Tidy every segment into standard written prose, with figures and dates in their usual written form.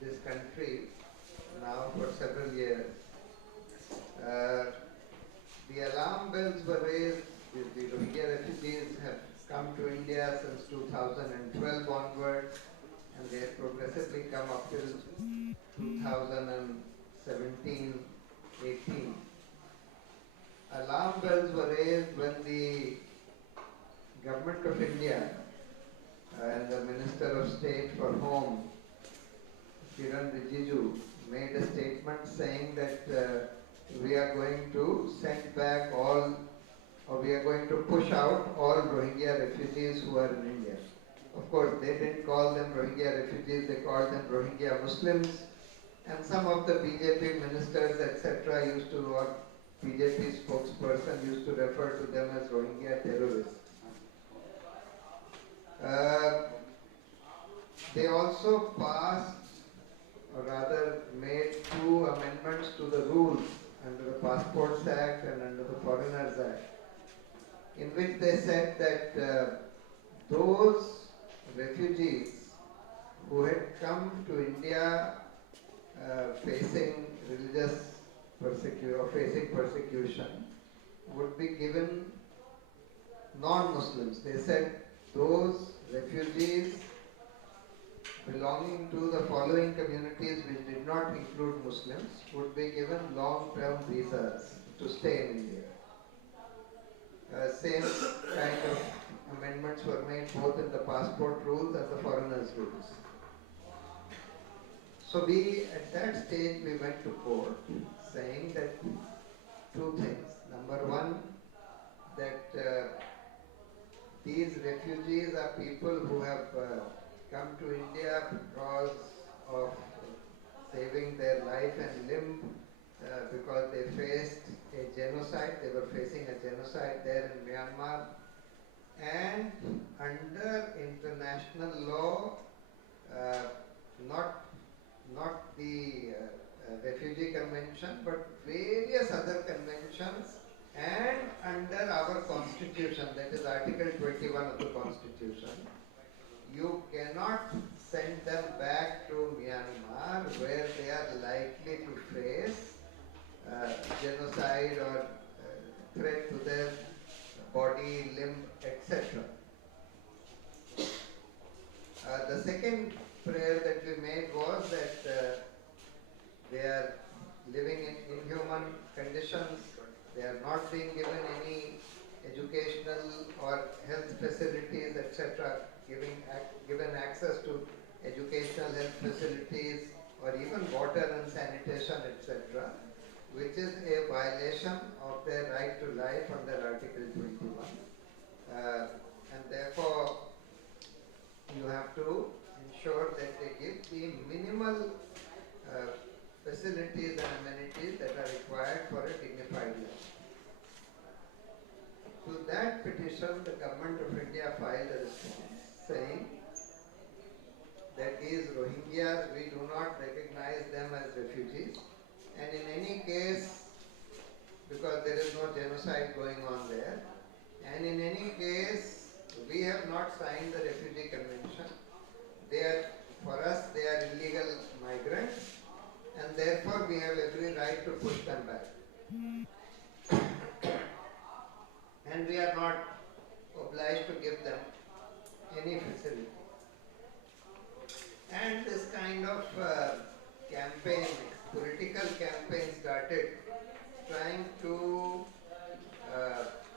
this country now for several years. Uh, the alarm bells were raised. The Rohingya refugees have come to India since 2012 onwards, and they have progressively come up till 2017-18. Alarm bells were raised when the government of India and the Minister of State for Home, Kiran Rijiju, made a statement saying that we are going to send back all, or we are going to push out all Rohingya refugees who are in India. Of course, they didn't call them Rohingya refugees, they called them Rohingya Muslims, and some of the BJP ministers, etc., used to, or BJP spokesperson used to refer to them as Rohingya terrorists. They also passed, or rather made 2 amendments to the rules under the Passports Act and under the Foreigners Act, in which they said that those refugees who had come to India facing religious persecution or facing persecution would be given non-Muslims. They said those refugees belonging to the following communities which did not include Muslims would be given long-term visas to stay in India. Same kind of amendments were made both in the passport rules and the foreigners rules. So we, at that stage, we went to court saying that 2 things. Number one, that these refugees are people who have come to India because of saving their life and limb, because they faced a genocide. They were facing a genocide there in Myanmar, and under international law, not the Refugee Convention, but various other conventions, and under our Constitution, that is Article 21 of the Constitution, you cannot send them back to Myanmar where they are likely to face genocide or threat to their body, limb, etc. The second prayer that we made was that they are living in inhuman conditions, they are not being given any educational or health facilities, etc., given access to educational health facilities or even water and sanitation, etc., which is a violation of their right to life under Article 21. And therefore, you have to ensure that they give the minimal facilities and amenities that are required for a dignified life. To that petition, the government of India filed a response saying that these Rohingyas, we do not recognize them as refugees, and in any case, because there is no genocide going on there, and in any case, we have not signed the Refugee Convention. For us, they are illegal migrants, and therefore we have every right to push them back. And we are not obliged to give them any facility. And this kind of campaign, political campaign started trying to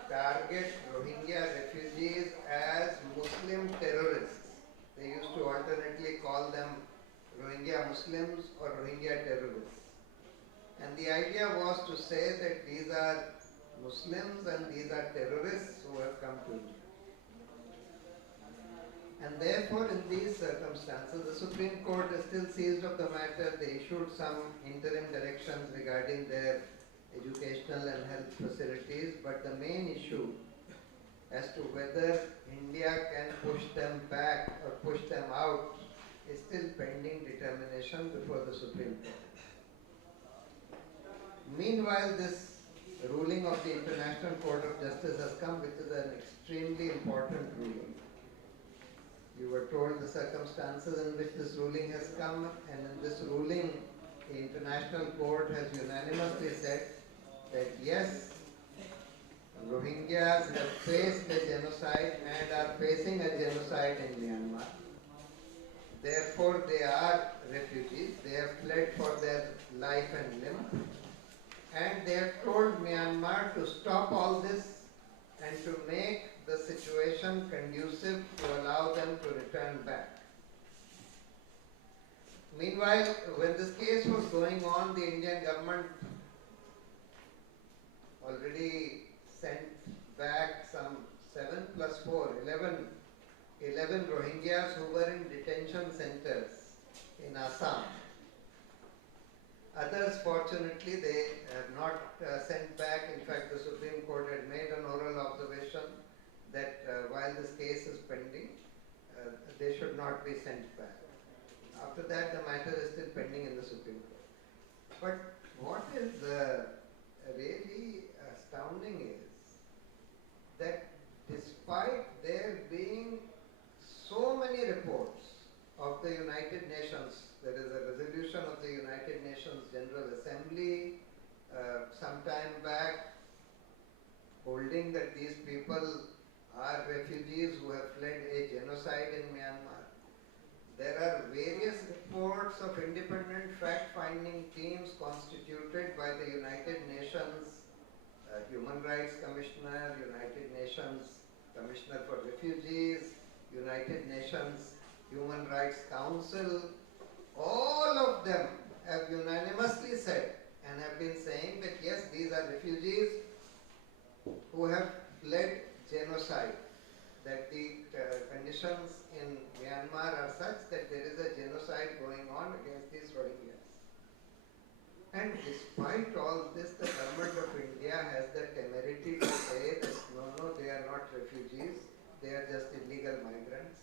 target Rohingya refugees as Muslim terrorists. They used to alternately call them Rohingya Muslims or Rohingya terrorists. And the idea was to say that these are Muslims and these are terrorists who have come to India. And therefore, in these circumstances, the Supreme Court is still seized of the matter. They issued some interim directions regarding their educational and health facilities, but the main issue as to whether India can push them back or push them out is still pending determination before the Supreme Court. Meanwhile, this ruling of the International Court of Justice has come, which is an extremely important ruling. You were told the circumstances in which this ruling has come, and in this ruling, the International Court has unanimously said that yes, Rohingyas have faced a genocide and are facing a genocide in Myanmar. Therefore, they are refugees. They have fled for their life and limb. And they have told Myanmar to stop all this and to make the situation conducive to allow them to return back. Meanwhile, when this case was going on, the Indian government already sent back some 7 plus 4, 11 Rohingyas who were in detention centers in Assam. Others, fortunately, they have not sent back. In fact, the Supreme Court had made an oral observation that while this case is pending, they should not be sent back. After that, the matter is still pending in the Supreme Court. But what is really astounding is that despite there being so many reports of the United Nations, there is a resolution of the United Nations General Assembly some time back holding that these people are refugees who have fled a genocide in Myanmar. There are various reports of independent fact-finding teams constituted by the United Nations Human Rights Commissioner, United Nations Commissioner for Refugees, United Nations Human Rights Council. All of them have unanimously said and have been saying that yes, these are refugees who have fled genocide, that the conditions in Myanmar are such that there is a genocide going on against these Rohingyas. And despite all this, the government of India has the temerity to say that no, they are not refugees, they are just illegal migrants.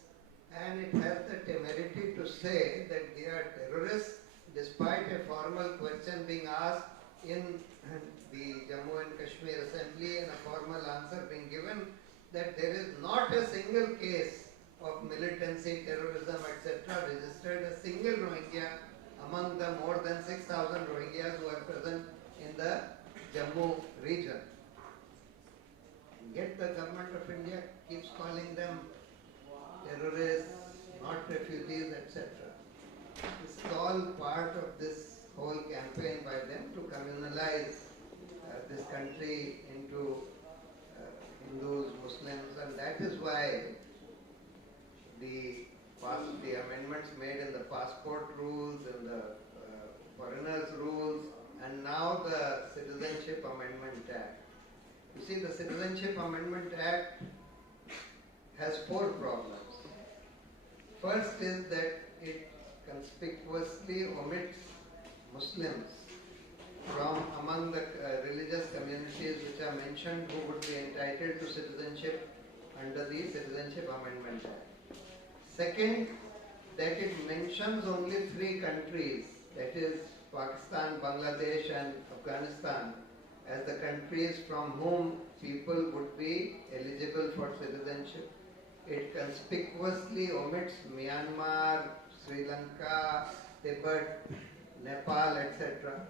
And it has the temerity to say that they are terrorists, despite a formal question being asked in the Jammu and Kashmir Assembly and a formal answer being given that there is not a single case of militancy, terrorism, etc. registered, a single Rohingya among the more than 6,000 Rohingyas who are present in the Jammu region. Yet the government of India keeps calling them terrorists, not refugees, etc. This is all part of this whole campaign by them to communalize this country into Hindus, Muslims, and that is why the amendments made in the passport rules and the foreigners rules and now the Citizenship Amendment Act. You see, the Citizenship Amendment Act has 4 problems. First is that it conspicuously omits Muslims from among the religious communities which are mentioned who would be entitled to citizenship under the Citizenship Amendment Act. Second, that it mentions only 3 countries, that is Pakistan, Bangladesh and Afghanistan, as the countries from whom people would be eligible for citizenship. It conspicuously omits Myanmar, Sri Lanka, Tibet, Nepal, etc.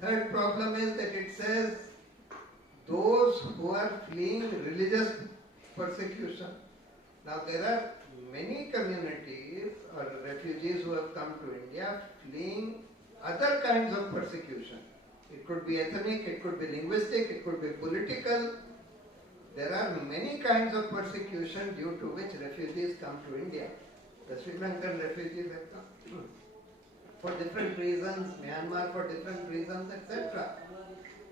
Third problem is that it says those who are fleeing religious persecution. Now there are many communities or refugees who have come to India fleeing other kinds of persecution. It could be ethnic, it could be linguistic, it could be political. There are many kinds of persecution due to which refugees come to India. The Sri Lankan refugees have come for different reasons, Myanmar for different reasons, etc.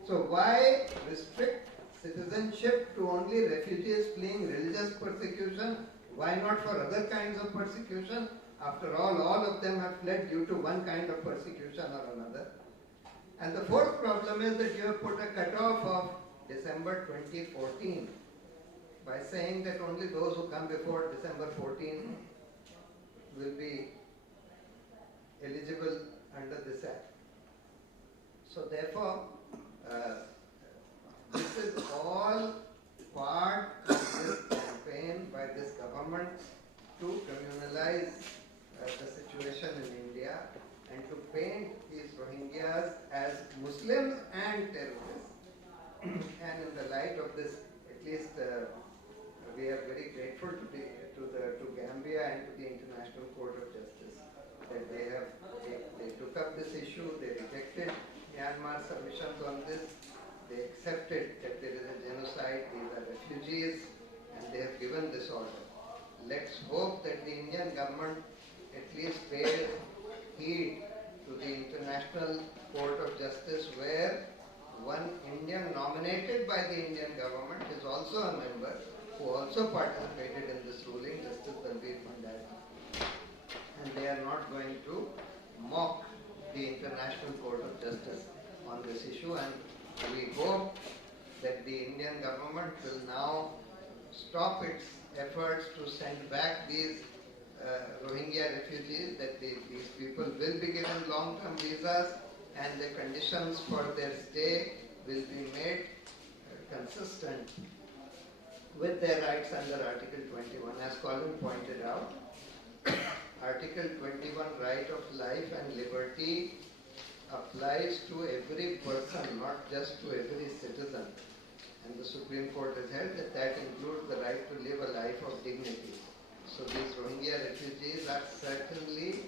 So why restrict citizenship to only refugees fleeing religious persecution? Why not for other kinds of persecution? After all of them have fled due to one kind of persecution or another. And the fourth problem is that you have put a cutoff of December 2014 by saying that only those who come before December 14 will be eligible under this act. So therefore, this is all part of this campaign by this government to communalize the situation in India and to paint these Rohingyas as Muslims and terrorists. And in the light of this, at least we are very grateful to Gambia and to the International Court of Justice that they took up this issue, they rejected Myanmar's submissions on this, they accepted that there is a genocide, these are refugees, and they have given this order. Let's hope that the Indian government at least pays heed to the International Court of Justice, where one Indian nominated by the Indian government is also a member who also participated in this ruling, Justice Balbir Bhandari. And they are not going to mock the International Court of Justice on this issue, and we hope that the Indian government will now stop its efforts to send back these Rohingya refugees, that these people will be given long-term visas and the conditions for their stay will be made consistent with their rights under Article 21. As Colin pointed out, Article 21, right of life and liberty, applies to every person, not just to every citizen. And the Supreme Court has held that that includes the right to live a life of dignity. So these Rohingya refugees are certainly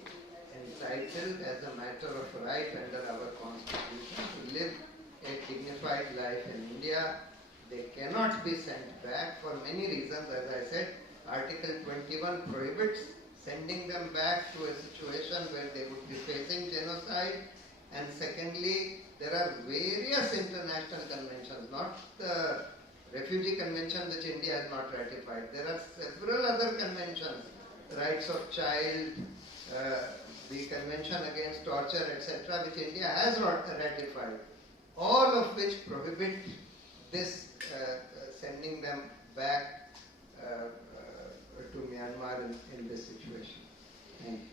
entitled as a matter of right under our constitution to live a dignified life in India. They cannot be sent back for many reasons. As I said, Article 21 prohibits sending them back to a situation where they would be facing genocide. And secondly, there are various international conventions, not the Refugee Convention which India has not ratified. There are several other conventions, the rights of child, the Convention Against Torture, etc., which India has not ratified, all of which prohibit this sending them back to Myanmar in this situation. Thank you.